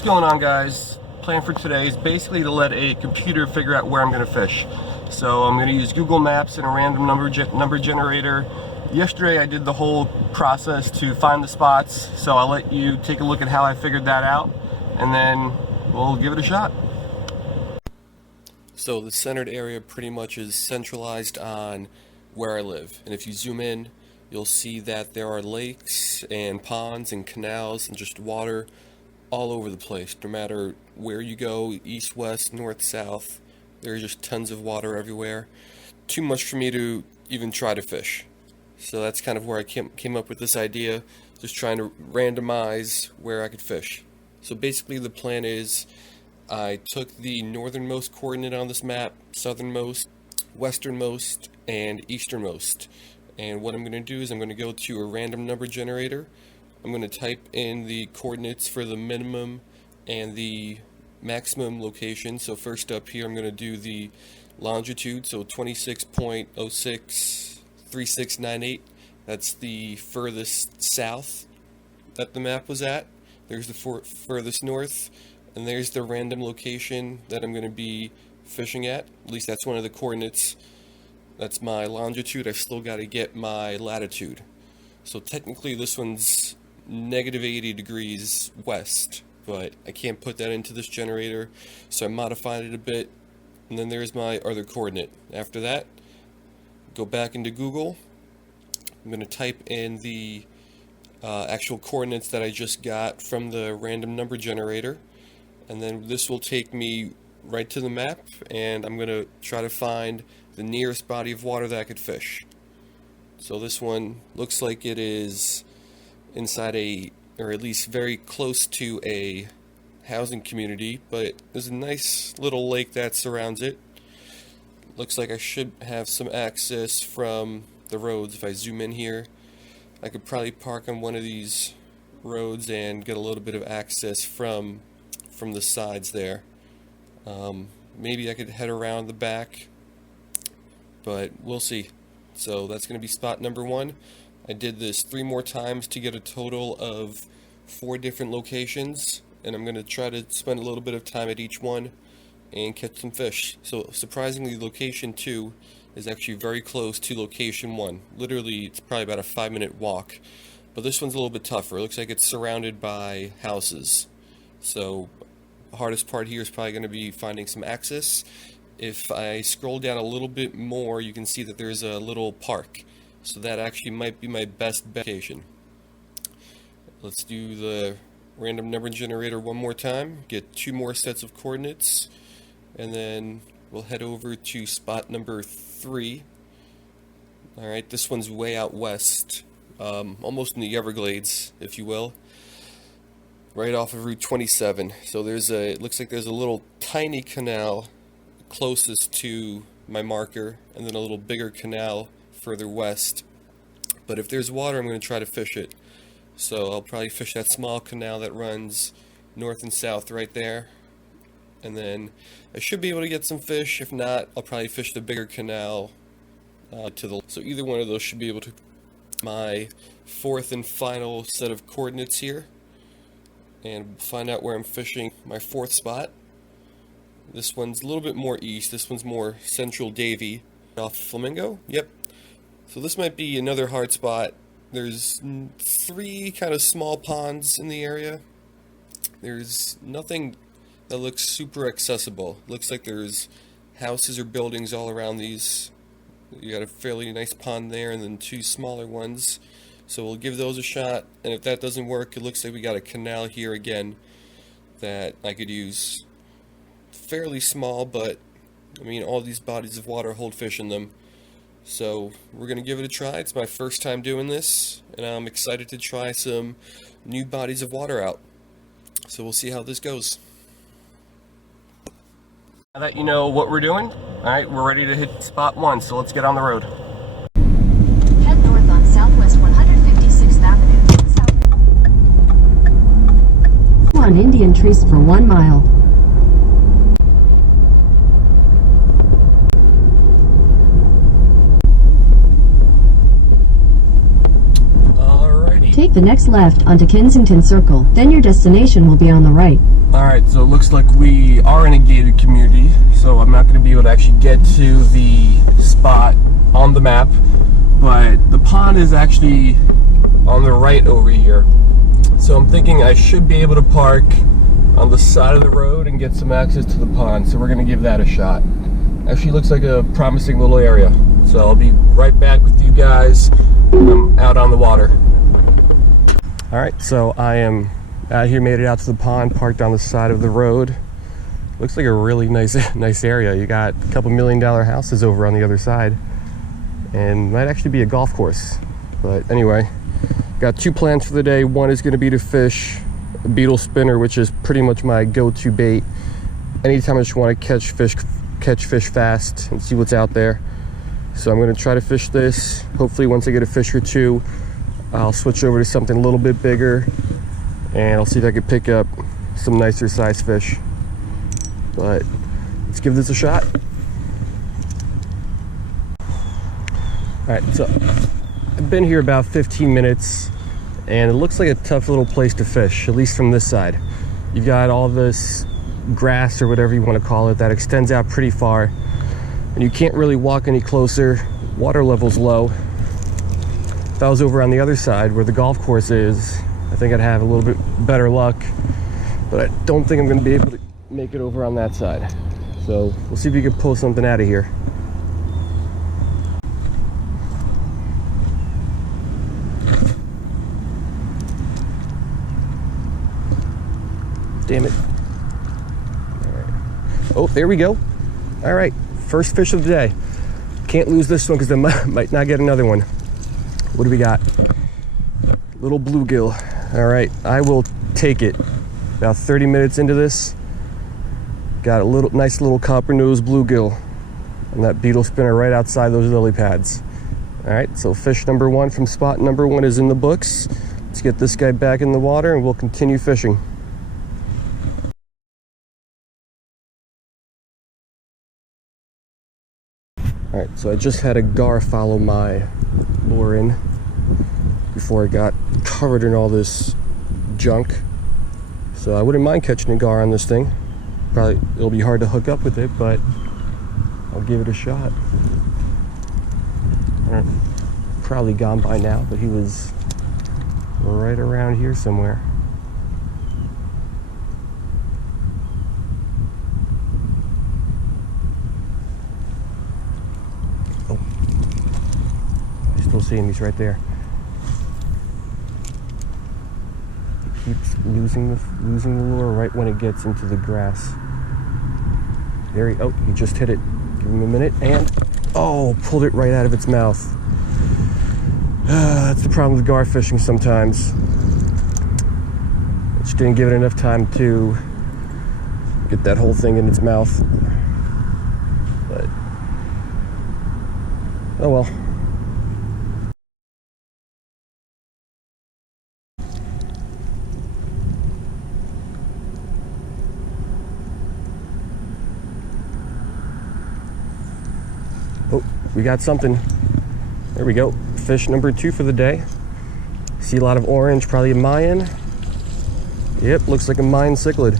What's going on, guys? Plan for today is basically to let a computer figure out where I'm going to fish. So I'm going to use Google Maps and a random number generator. Yesterday I did the whole process to find the spots, so I'll let you take a look at how I figured that out, and then we'll give it a shot. So the centered area pretty much is centralized on where I live, and if you zoom in, you'll see that there are lakes and ponds and canals and just water all over the place. No matter where you go, east, west, north, south, there's just tons of water everywhere. Too much for me to even try to fish. So that's kind of where I came up with this idea, just trying to randomize where I could fish. So basically the plan is I took the northernmost coordinate on this map, southernmost, westernmost, and easternmost. And what I'm going to do is I'm going to go to a random number generator. I'm going to type in the coordinates for the minimum and the maximum location. So first up here I'm going to do the longitude, so 26.063698. That's the furthest south that the map was at. There's the furthest north, and there's the random location that I'm going to be fishing at. At least that's one of the coordinates. That's my longitude. I've still got to get my latitude. So technically this one's negative 80 degrees west, but I can't put that into this generator, so I modified it a bit. And then there's my other coordinate. After that, go back into Google. I'm going to type in the actual coordinates that I just got from the random number generator, and then this will take me right to the map, and I'm going to try to find the nearest body of water that I could fish. So this one looks like it is inside or at least very close to a housing community, but there's a nice little lake that surrounds it. Looks like I should have some access from the roads. If I zoom in here, I could probably park on one of these roads and get a little bit of access from the sides there. Maybe I could head around the back, but we'll see. So that's going to be spot number 1. I did this 3 more times to get a total of 4 different locations, and I'm going to try to spend a little bit of time at each one and catch some fish. So surprisingly, location 2 is actually very close to location 1. Literally, it's probably about a 5-minute walk, but this one's a little bit tougher. It looks like it's surrounded by houses. So the hardest part here is probably going to be finding some access. If I scroll down a little bit more, you can see that there's a little park. So that actually might be my best location. Let's do the random number generator one more time, get 2 more sets of coordinates, and then we'll head over to spot number 3. Alright, this one's way out west, almost in the Everglades, if you will, right off of Route 27. So it looks like there's a little tiny canal closest to my marker, and then a little bigger canal further west. But if there's water, I'm going to try to fish it. So I'll probably fish that small canal that runs north and south right there, and then I should be able to get some fish. If not, I'll probably fish the bigger canal so either one of those should be able to. My 4th and final set of coordinates here, and find out where I'm fishing my 4th spot. This one's a little bit more east. This one's more central Davie, off Flamingo. Yep. So this might be another hard spot. There's 3 kind of small ponds in the area. There's nothing that looks super accessible. Looks like there's houses or buildings all around these. You got a fairly nice pond there, and then 2 smaller ones. So we'll give those a shot, and if that doesn't work, it looks like we got a canal here again that I could use. Fairly small, but I mean, all these bodies of water hold fish in them. So we're going to give it a try. It's my first time doing this, and I'm excited to try some new bodies of water out. So we'll see how this goes. Now that you know what we're doing, alright, we're ready to hit spot 1, so let's get on the road. Head north on Southwest 156th Avenue. On Indian Trees for 1 mile. Take the next left onto Kensington Circle, then your destination will be on the right. Alright, so it looks like we are in a gated community, so I'm not going to be able to actually get to the spot on the map, but the pond is actually on the right over here. So I'm thinking I should be able to park on the side of the road and get some access to the pond, so we're going to give that a shot. Actually looks like a promising little area, so I'll be right back with you guys when I'm out on the water. Alright, so I am out here, made it out to the pond, parked on the side of the road. Looks like a really nice area. You got a couple $1 million houses over on the other side, and might actually be a golf course. But anyway, got two plans for the day. One is going to be to fish a beetle spinner, which is pretty much my go-to bait anytime I just want to catch fish fast and see what's out there. So I'm going to try to fish this. Hopefully once I get a fish or two, I'll switch over to something a little bit bigger, and I'll see if I can pick up some nicer size fish. But let's give this a shot. Alright, so I've been here about 15 minutes, and it looks like a tough little place to fish, at least from this side. You've got all this grass, or whatever you want to call it, that extends out pretty far, and you can't really walk any closer. Water level's low. If I was over on the other side where the golf course is, I think I'd have a little bit better luck, but I don't think I'm going to be able to make it over on that side. So we'll see if we can pull something out of here. Damn it. All right. Oh, there we go. All right, first fish of the day. Can't lose this one because I might not get another one. What do we got? Little bluegill. All right, I will take it. About 30 minutes into this, got a nice little copper nose bluegill and that beetle spinner right outside those lily pads. All right, so fish number one from spot number one is in the books. Let's get this guy back in the water and we'll continue fishing. All right, so I just had a gar follow my lure in before I got covered in all this junk. So I wouldn't mind catching a gar on this thing. Probably it'll be hard to hook up with it, but I'll give it a shot. Probably gone by now, but he was right around here somewhere. Oh, I still see him. He's right there. He keeps losing the lure right when it gets into the grass. There he, oh, he just hit it. Give him a minute, and oh, pulled it right out of its mouth. That's the problem with gar fishing sometimes. It just didn't give it enough time to get that whole thing in its mouth. But oh well. Oh, we got something. There we go. Fish number two for the day. See a lot of orange, probably a Mayan. Yep, looks like a Mayan cichlid.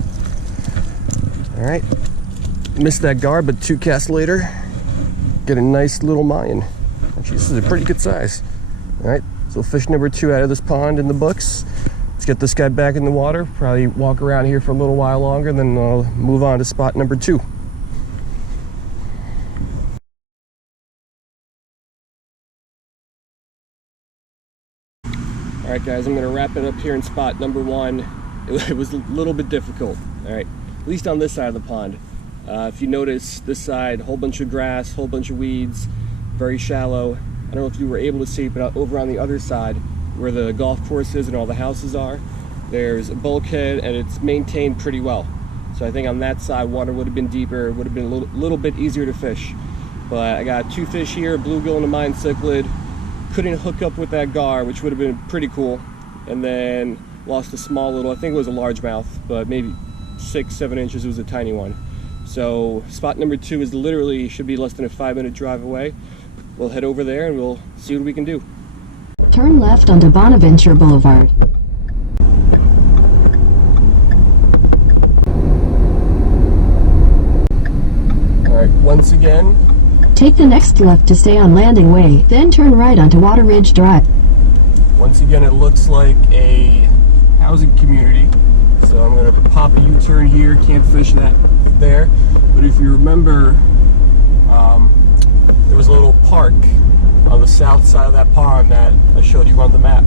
All right, missed that gar, but two casts later, get a nice little Mayan. Actually, this is a pretty good size. All right, so fish number two out of this pond in the books. Let's get this guy back in the water. Probably walk around here for a little while longer, then I'll move on to spot number two. All right, guys, I'm gonna wrap it up here in spot number one. It was a little bit difficult, all right, at least on this side of the pond. If you notice, this side, whole bunch of grass, whole bunch of weeds, very shallow. I don't know if you were able to see, but over on the other side, where the golf course is and all the houses are, there's a bulkhead and it's maintained pretty well. So I think on that side, water would have been deeper, would have been a little bit easier to fish. But I got two fish here, a bluegill and a Mayan cichlid. Couldn't hook up with that gar, which would have been pretty cool. And then lost a small little, I think it was a largemouth, but maybe 6-7 inches. It was a tiny one. So spot number two is literally, should be less than a 5-minute drive away. We'll head over there and we'll see what we can do. Turn left onto Bonaventure Boulevard. Alright, once again, Take the next left to stay on Landing Way, then turn right onto Water Ridge Drive. once again it looks like a housing community. So I'm gonna pop a U-turn here, can't fish that there. But if you remember, there was a little park on the south side of that pond that I showed you on the map.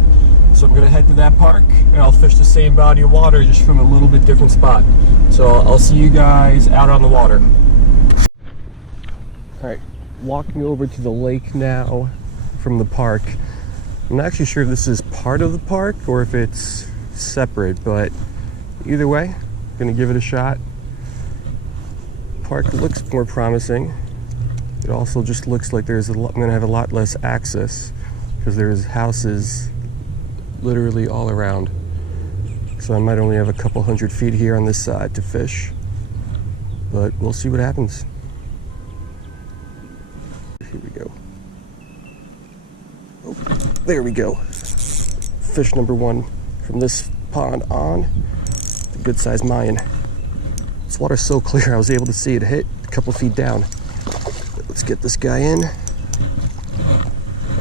So I'm gonna head to that park and I'll fish the same body of water just from a little bit different spot. So I'll see you guys out on the water. Alright, walking over to the lake now from the park. I'm not actually sure if this is part of the park or if it's separate, but either way, I'm gonna give it a shot. Park looks more promising. It also just looks like I'm gonna have a lot less access because there's houses literally all around. So I might only have a couple 100 feet here on this side to fish, but we'll see what happens. Here we go. Oh, there we go. Fish number one from this pond on. A good sized Mayan. This water's so clear I was able to see it hit a couple feet down. Let's get this guy in.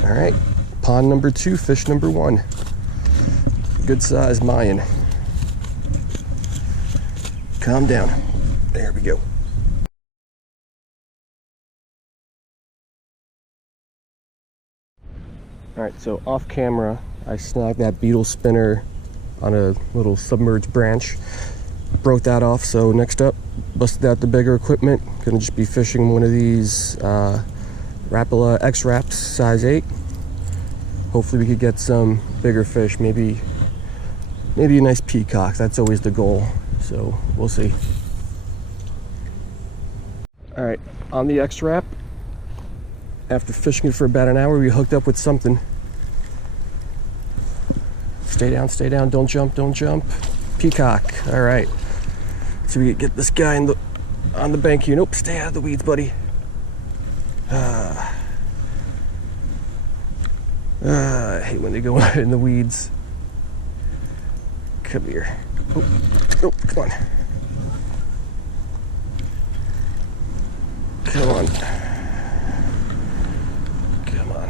All right, pond number two, fish number one. Good sized Mayan. Calm down. There we go. All right, so off camera, I snagged that beetle spinner on a little submerged branch. Broke that off, so next up, busted out the bigger equipment. Gonna just be fishing one of these Rapala X-Raps, size 8. Hopefully we could get some bigger fish, maybe a nice peacock. That's always the goal, so we'll see. All right, on the X-Rap, after fishing it for about an hour, we hooked up with something. Stay down, don't jump. Peacock, all right. So we get this guy on the bank here. Nope, stay out of the weeds, buddy. I hate when they go in the weeds. Come here. Oh, come on. Come on.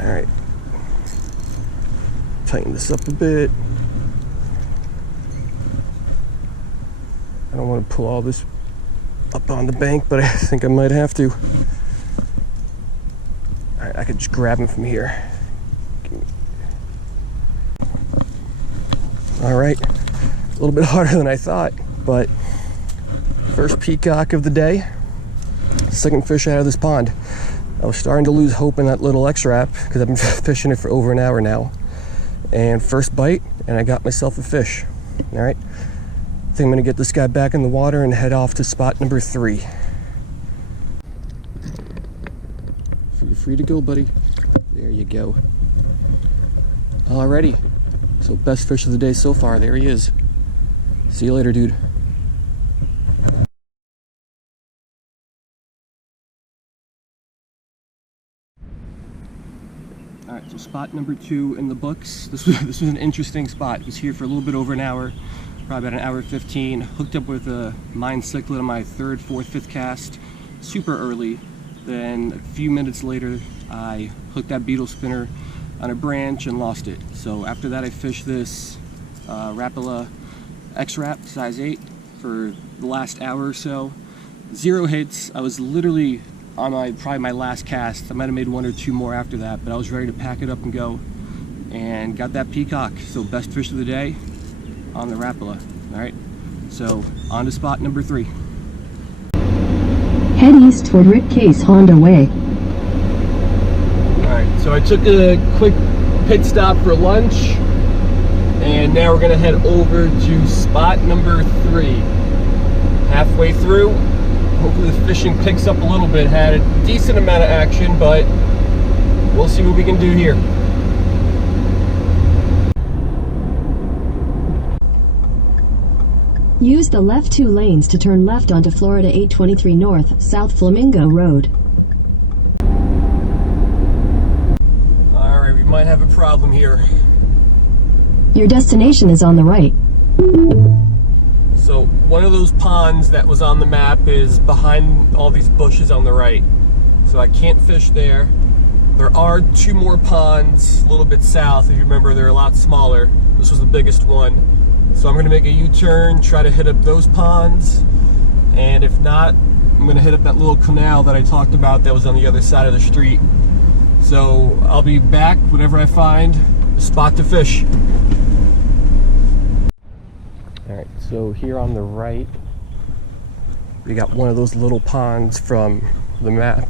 All right. Tighten this up a bit. I don't want to pull all this up on the bank, but I think I might have to. All right, I could just grab him from here. All right, a little bit harder than I thought, but first peacock of the day, second fish out of this pond. I was starting to lose hope in that little X-Rap because I've been fishing it for over an hour now. And first bite, and I got myself a fish. All right. I think I'm gonna get this guy back in the water and head off to spot number 3. You're free to go, buddy. There you go. Alrighty. So best fish of the day so far. There he is. See you later, dude. All right, so spot number 2 in the books. This was an interesting spot. Was here for a little bit over an hour. Probably about an hour 15, hooked up with a Mine Cichlid on my 3rd, 4th, 5th cast, super early. Then a few minutes later, I hooked that beetle spinner on a branch and lost it. So after that, I fished this Rapala X-Rap, size 8, for the last hour or so. 0 hits. I was literally on probably my last cast. I might have made 1 or 2 more after that, but I was ready to pack it up and go. And got that peacock. So best fish of the day on the Rapala. All right, so on to spot number 3. Head east toward Rick Case Honda Way. All right, so I took a quick pit stop for lunch, and now we're gonna head over to spot number 3. Halfway through, hopefully the fishing picks up a little bit. Had a decent amount of action, but we'll see what we can do here. Use the left 2 lanes to turn left onto Florida 823 North, South Flamingo Road. Alright, we might might have a problem here. Your destination is on the right. So one of those ponds that was on the map is behind all these bushes on the right. So I can't fish there. There are 2 more ponds a little bit south. If you remember, they're a lot smaller. This was the biggest one. So I'm gonna make a U-turn, try to hit up those ponds. And if not, I'm gonna hit up that little canal that I talked about that was on the other side of the street. So I'll be back whenever I find a spot to fish. Alright, so here on the right, we got one of those little ponds from the map.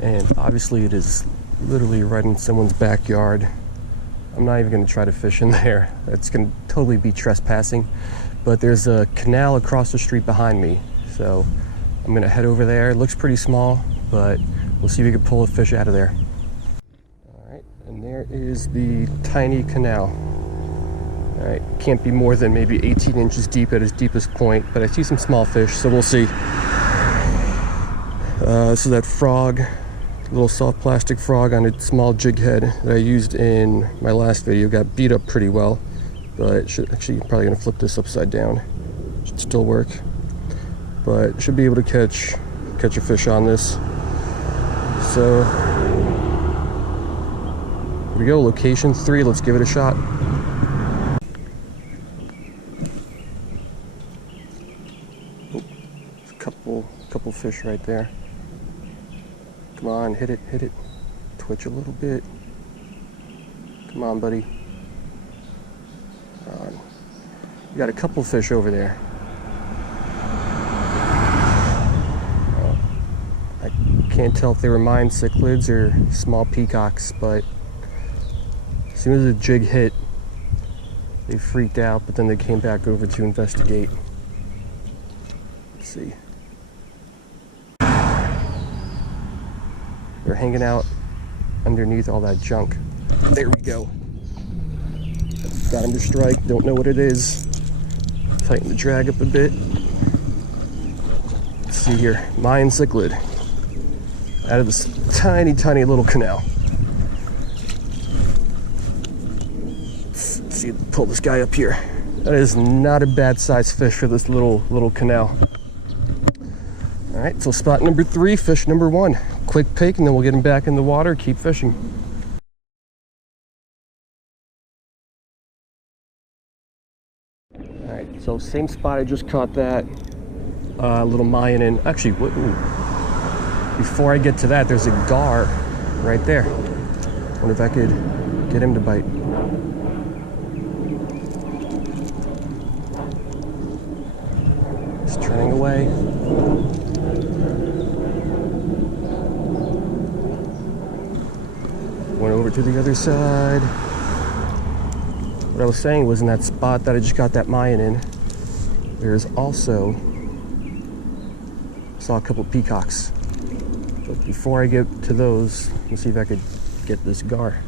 And obviously it is literally right in someone's backyard. I'm not even going to try to fish in there. That's going to totally be trespassing. But there's a canal across the street behind me. So I'm going to head over there. It looks pretty small, but we'll see if we can pull a fish out of there. Alright, and there is the tiny canal. Alright, can't be more than maybe 18 inches deep at its deepest point, but I see some small fish, so we'll see. This is that frog, little soft plastic frog on a small jig head that I used in my last video. Got beat up pretty well, but actually probably gonna flip this upside down. Should still work, but should be able to catch a fish on this. So here we go, location 3. Let's give it a shot. Couple fish right there. Come on, hit it. Twitch a little bit. Come on, buddy. Come on. We got a couple fish over there. I can't tell if they were mine cichlids or small peacocks, but as soon as the jig hit, they freaked out, but then they came back over to investigate. Let's see. They're hanging out underneath all that junk. There we go. Got him to strike. Don't know what it is. Tighten the drag up a bit. Let's see here. Mayan cichlid. Out of this tiny, tiny little canal. Let's see, pull this guy up here. That is not a bad sized fish for this little canal. All right, so spot number 3, fish number 1. Quick pick, and then we'll get him back in the water, keep fishing. All right, so same spot I just caught that little Mayan in. Actually, before I get to that, there's a gar right there. Wonder if I could get him to bite. He's turning away. Went over to the other side. What I was saying was, in that spot that I just got that Mayan in, there's also, saw a couple peacocks. But before I get to those, let's see if I could get this gar.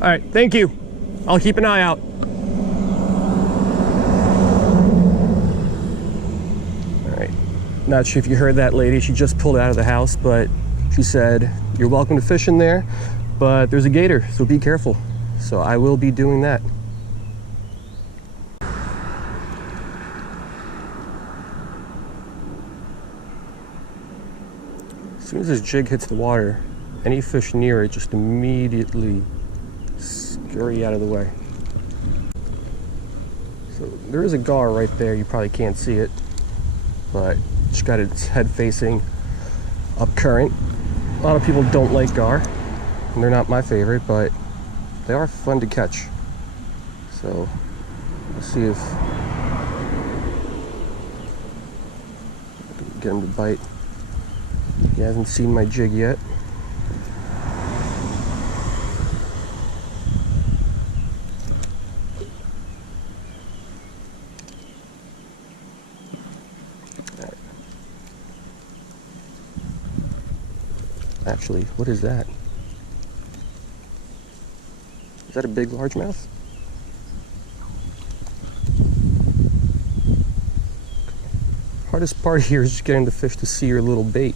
All right, thank you. I'll keep an eye out. All right, not sure if you heard that lady. She just pulled out of the house, but she said, you're welcome to fish in there, but there's a gator, so be careful. So I will be doing that. As soon as this jig hits the water, any fish near it just immediately scurry out of the way. So there is a gar right there. You probably can't see it, but it's got its head facing up current. A lot of people don't like gar, and they're not my favorite, but they are fun to catch. So let's see if I can get him to bite. He hasn't seen my jig yet. Actually, what is that? Is that a big largemouth? Hardest part here is just getting the fish to see your little bait.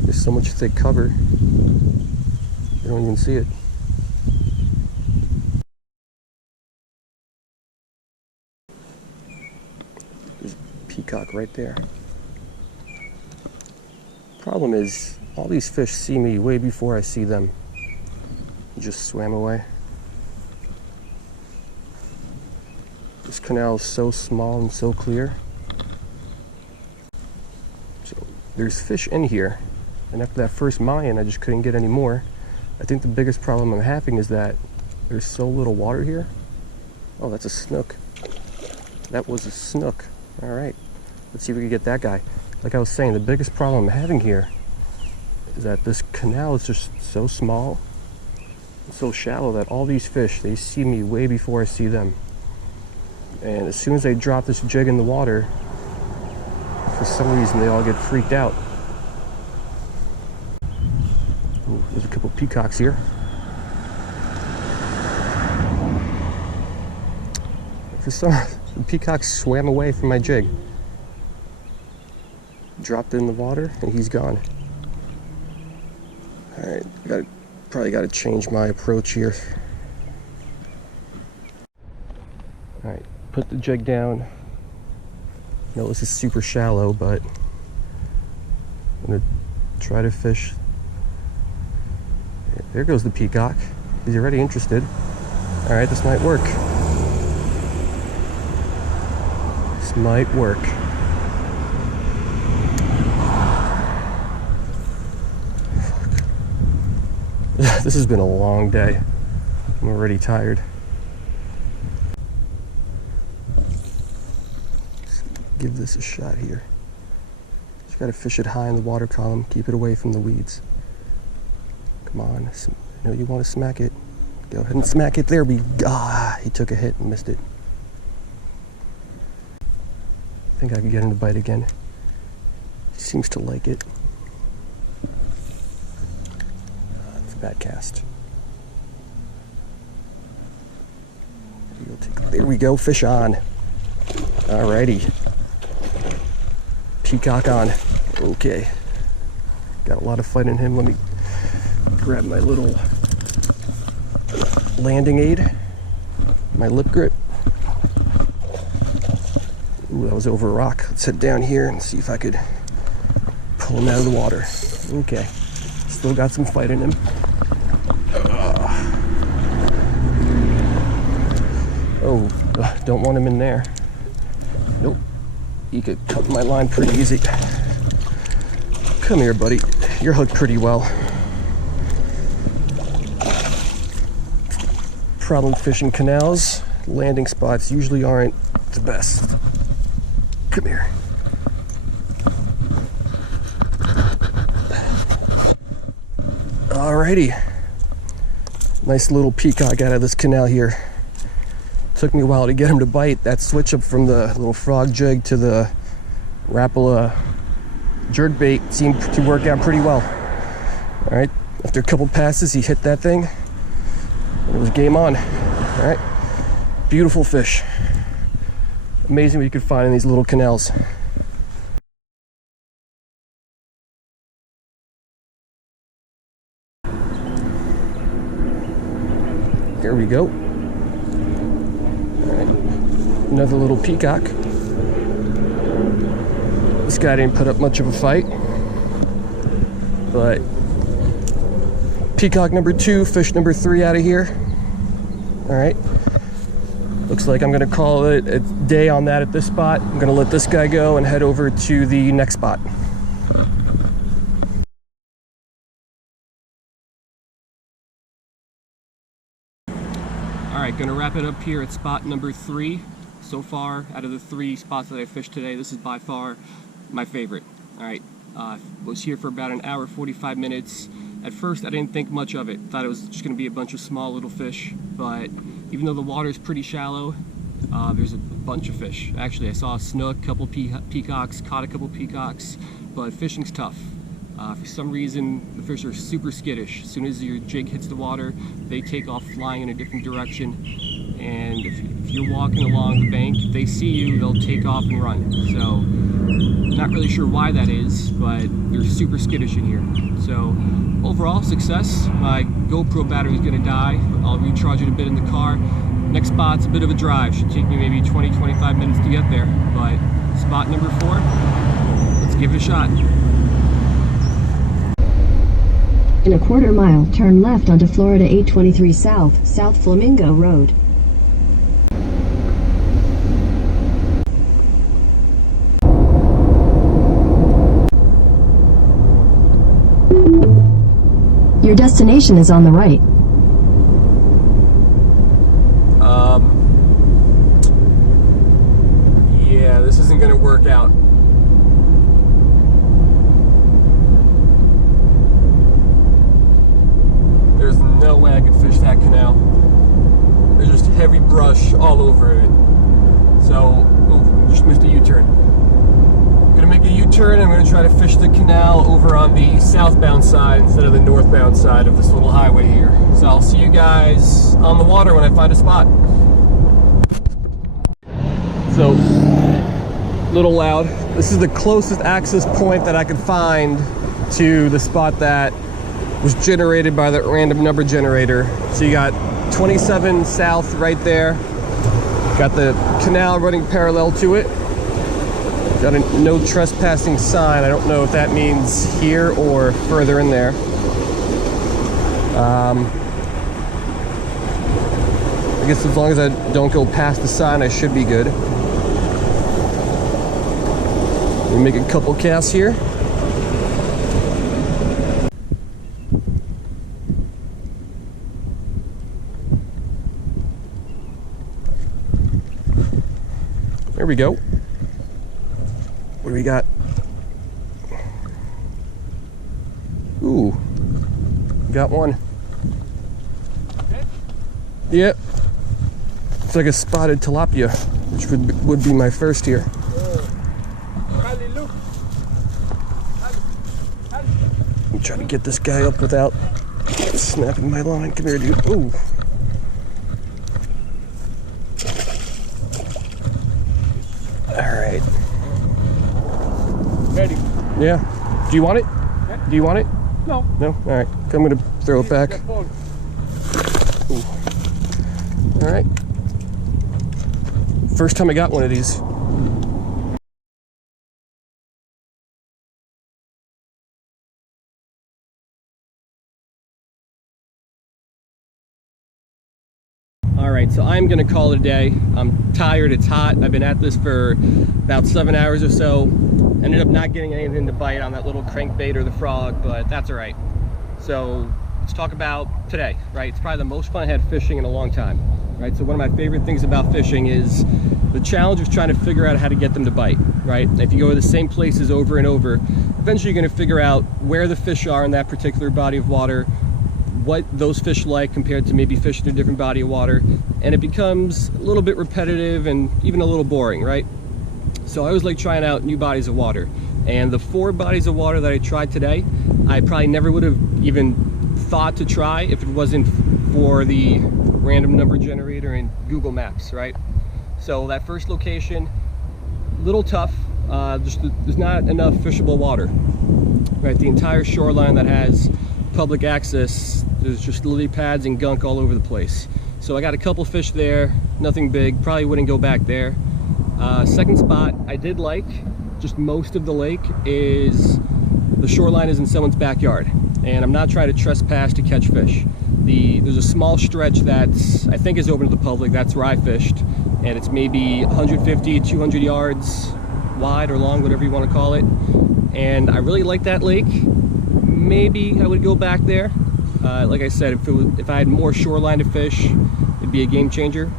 There's so much thick cover, you don't even see it. There's a peacock right there. Problem is, all these fish see me way before I see them. Just swam away. This canal is so small and so clear. So there's fish in here, and after that first Mayan I just couldn't get any more. I think the biggest problem I'm having is that there's so little water here. Oh, that's a snook. That was a snook. Alright, let's see if we can get that guy. Like I was saying, the biggest problem I'm having here is that this canal is just so small, so shallow that all these fish, they see me way before I see them. And as soon as I drop this jig in the water, for some reason they all get freaked out. Ooh, there's a couple peacocks here. For some reason, the peacock swam away from my jig. Dropped it in the water and he's gone. Alright, probably gotta change my approach here. Alright, put the jig down. I know this is super shallow, but I'm gonna try to fish. There goes the peacock. He's already interested. Alright, this might work. This might work. This has been a long day. I'm already tired. Let's give this a shot here. Just gotta fish it high in the water column, keep it away from the weeds. Come on, I know you want to smack it. Go ahead and smack it. There we go. He took a hit and missed it. I think I can get him to bite again. He seems to like it. Bad cast. There we go, fish on. Alrighty. Peacock on. Okay. Got a lot of fight in him. Let me grab my little landing aid. My lip grip. Ooh, that was over a rock. Let's head down here and see if I could pull him out of the water. Okay. Still got some fight in him. Oh, don't want him in there. Nope. You could cut my line pretty easy. Come here, buddy. You're hooked pretty well. Problem fishing canals. Landing spots usually aren't the best. Come here. Alrighty. Nice little peacock out of this canal here. Took me a while to get him to bite. That switch up from the little frog jig to the Rapala jerkbait seemed to work out pretty well. Alright, after a couple passes he hit that thing. It was game on. Alright, beautiful fish. Amazing what you can find in these little canals. There we go. Alright, another little peacock. This guy didn't put up much of a fight, but peacock number 2, fish number 3 out of here. Alright, looks like I'm gonna call it a day on that at this spot. I'm gonna let this guy go and head over to the next spot. Alright, gonna wrap it up here at spot number 3. So far, out of the 3 spots that I fished today, this is by far my favorite. Alright, was here for about an hour, 45 minutes. At first, I didn't think much of it. Thought it was just gonna be a bunch of small little fish, but even though the water is pretty shallow, there's a bunch of fish. Actually, I saw a snook, couple peacocks, caught a couple peacocks, but fishing's tough. For some reason, the fish are super skittish. As soon as your jig hits the water, they take off flying in a different direction. And if you're walking along the bank, if they see you, they'll take off and run. So, not really sure why that is, but they're super skittish in here. So, overall, success. My GoPro battery is gonna die. I'll recharge it a bit in the car. Next spot's a bit of a drive. Should take me maybe 20-25 minutes to get there. But spot number 4, let's give it a shot. In a quarter mile, turn left onto Florida 823 South, South Flamingo Road. Your destination is on the right. Yeah, this isn't gonna work out. There's no way I could fish that canal. There's just heavy brush all over it. So, just missed a U-turn. I'm gonna make a U-turn. I'm gonna try to fish the canal over on the southbound side instead of the northbound side of this little highway here. So I'll see you guys on the water when I find a spot. So, little loud. This is the closest access point that I could find to the spot that was generated by the random number generator. So you got 27 south right there. Got the canal running parallel to it. Got a no trespassing sign. I don't know if that means here or further in there. I guess as long as I don't go past the sign, I should be good. Let me make a couple casts here. There we go. What do we got? Ooh, got one. Yep. It's like a spotted tilapia, which would be my first here. I'm trying to get this guy up without snapping my line. Come here, dude. Ooh. Alright. Ready? Yeah. Do you want it? Yeah. Do you want it? No. No? Alright. I'm gonna throw it back. Ooh. Alright. First time I got one of these. Alright, so I'm gonna call it a day. I'm tired, it's hot. I've been at this for about 7 hours or so. Ended up not getting anything to bite on that little crankbait or the frog, but that's alright. So let's talk about today, right? It's probably the most fun I had fishing in a long time, right? So one of my favorite things about fishing is the challenge of trying to figure out how to get them to bite, right? If you go to the same places over and over, eventually you're gonna figure out where the fish are in that particular body of water, what those fish like compared to maybe fishing in a different body of water, and it becomes a little bit repetitive and even a little boring, right? So I always like trying out new bodies of water, and the 4 bodies of water that I tried today, I probably never would have even thought to try if it wasn't for the random number generator in Google Maps, right? So that first location, little tough, there's not enough fishable water, right? The entire shoreline that has public access, there's just lily pads and gunk all over the place. So I got a couple fish there, nothing big, probably wouldn't go back there. Second spot I did like, just most of the lake is, the shoreline is in someone's backyard, and I'm not trying to trespass to catch fish. There's a small stretch that's, I think is open to the public, that's where I fished, and it's maybe 150, 200 yards wide or long, whatever you want to call it, and I really like that lake. Maybe I would go back there. Like I said, if I had more shoreline to fish, it'd be a game changer.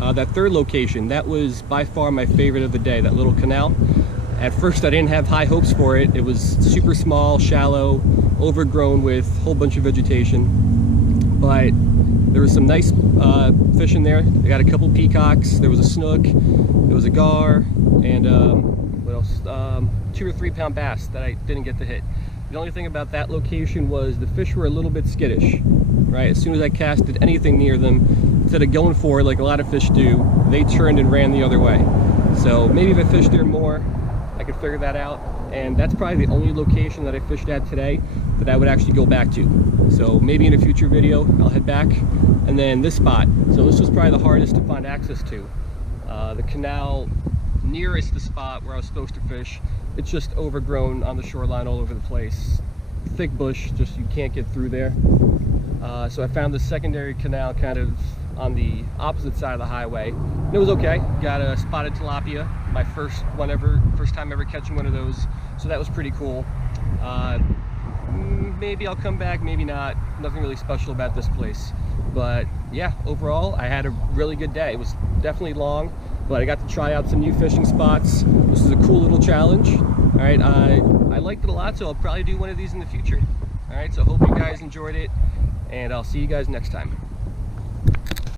That third location, that was by far my favorite of the day, that little canal. At first I didn't have high hopes for it. It was super small, shallow, overgrown with a whole bunch of vegetation. But there was some nice fish in there. I got a couple peacocks, there was a snook, there was a gar, and what else? 2 or 3 pound bass that I didn't get to hit. The only thing about that location was the fish were a little bit skittish, right? As soon as I casted anything near them, instead of going for it like a lot of fish do, they turned and ran the other way. So maybe if I fished there more, I could figure that out. And that's probably the only location that I fished at today that I would actually go back to. So maybe in a future video, I'll head back. And then this spot. So this was probably the hardest to find access to. The canal nearest the spot where I was supposed to fish, it's just overgrown on the shoreline all over the place. Thick bush, just you can't get through there. So I found the secondary canal kind of on the opposite side of the highway. And it was okay. Got a spotted tilapia, my first time ever catching one of those. So that was pretty cool. Maybe I'll come back, maybe not. Nothing really special about this place. But yeah, overall, I had a really good day. It was definitely long, but I got to try out some new fishing spots. This is a cool little challenge. All right, I liked it a lot, so I'll probably do one of these in the future. All right, so hope you guys enjoyed it, and I'll see you guys next time.